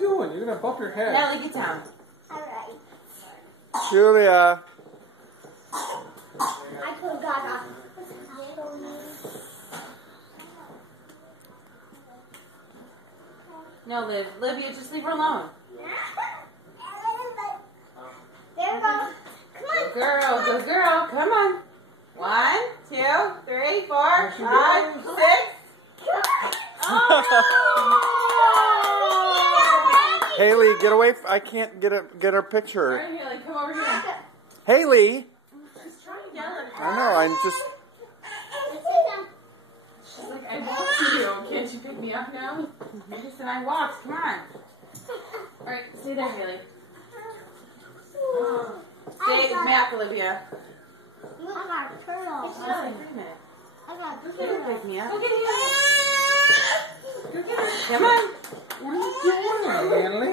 you doing? You're gonna bump your head. Nelly, get down. Alright. Julia. I told Gaga. No, Livia, just leave her alone. There we go. Come on. Good girl, come on. 1, 2, 3, 4, 5, 6. Oh! Haley, get away! I can't get her All picture. right, Haley, come over here. Haley. She's trying to yell at her. I know. I'm just. She's like, I walked you. Can't you pick me up now? Maybe said I walked. Come on. All right, stay there, Haley. Stay back, Olivia. You got a turtle. Wait a minute. I got a Go get her, turtle. pick me up. Go get her. Go get her. Come on. What are you doing, Haley?